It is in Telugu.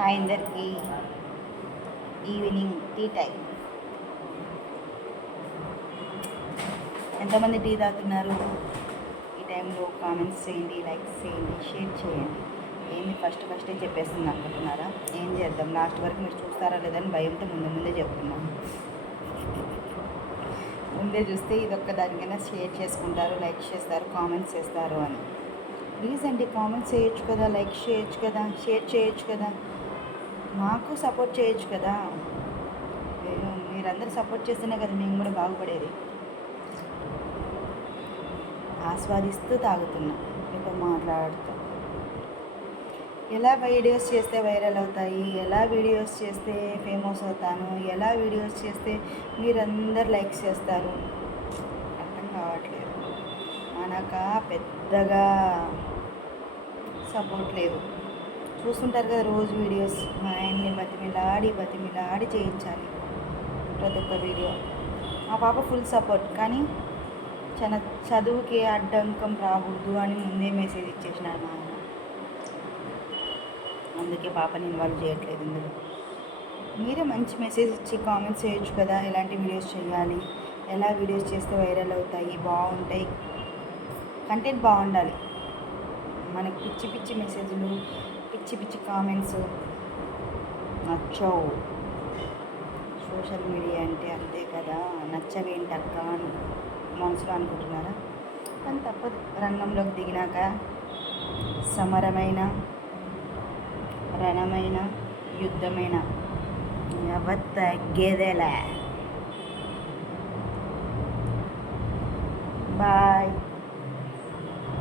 హాయ్ అందరికీ. Evening tea time. ఎంతమంది టీ తాగుతున్నారు? ఈ టైంలో కామెంట్స్ చేయండి, లైక్స్ చేయండి, షేర్ చేయండి. ఏంది ఫస్టే చెప్పేస్తుంది అనుకుంటున్నారా? ఏం చేద్దాం, లాస్ట్ వరకు మీరు చూస్తారా లేదని భయంతో ముందే చెప్తున్నాను. ముందే చూస్తే ఇదొక్క దానికైనా షేర్ చేసుకుంటారు, లైక్ చేస్తారు, కామెంట్స్ చేస్తారు అని. ప్లీజ్ అండి, కామెంట్స్ చేయొచ్చు కదా, లైక్ చేయొచ్చు కదా, షేర్ చేయొచ్చు కదా, మాకు సపోర్ట్ చేయొచ్చు కదా. మీరందరూ సపోర్ట్ చేస్తేనే కదా మేము కూడా బాగుపడేది. ఆస్వాదిస్తూ తాగుతున్నా, మీతో మాట్లాడుతూ. ఎలా వీడియోస్ చేస్తే వైరల్ అవుతాయి, ఎలా వీడియోస్ చేస్తే ఫేమస్ అవుతాను, ఎలా వీడియోస్ చేస్తే మీరందరు లైక్స్ చేస్తారు అర్థం కావట్లేదు. మనక పెద్దగా సపోర్ట్ లేదు. చూస్తుంటారు కదా రోజు వీడియోస్, మా ఆయన్ని బతిమిలాడి చేయించాలి ప్రతి ఒక్క వీడియో. మా పాప ఫుల్ సపోర్ట్, కానీ చదువుకి అడ్డంకం రాకూడదు అని ముందే మెసేజ్ ఇచ్చేసినాడు మా ఆయన. అందుకే పాపని ఇన్వాల్వ్ చేయట్లేదు ఇందులో. మీరే మంచి మెసేజ్ ఇచ్చి కామెంట్స్ చేయొచ్చు కదా, ఎలాంటి వీడియోస్ చేయాలి, ఎలా వీడియోస్ చేస్తే వైరల్ అవుతాయి, బాగుంటాయి, కంటెంట్ బాగుండాలి. మనకి పిచ్చి మెసేజ్లు, పిచ్చి కామెంట్స్ నచ్చవు. సోషల్ మీడియా అంటే అంతే కదా, నచ్చవేంటక్క అని మనసులో అనుకుంటున్నారా? కానీ తప్పదు, రంగంలోకి దిగినాక సమరమైన, రణమైన, యుద్ధమైన ఎవరు తగ్గేదేలే. బాయ్.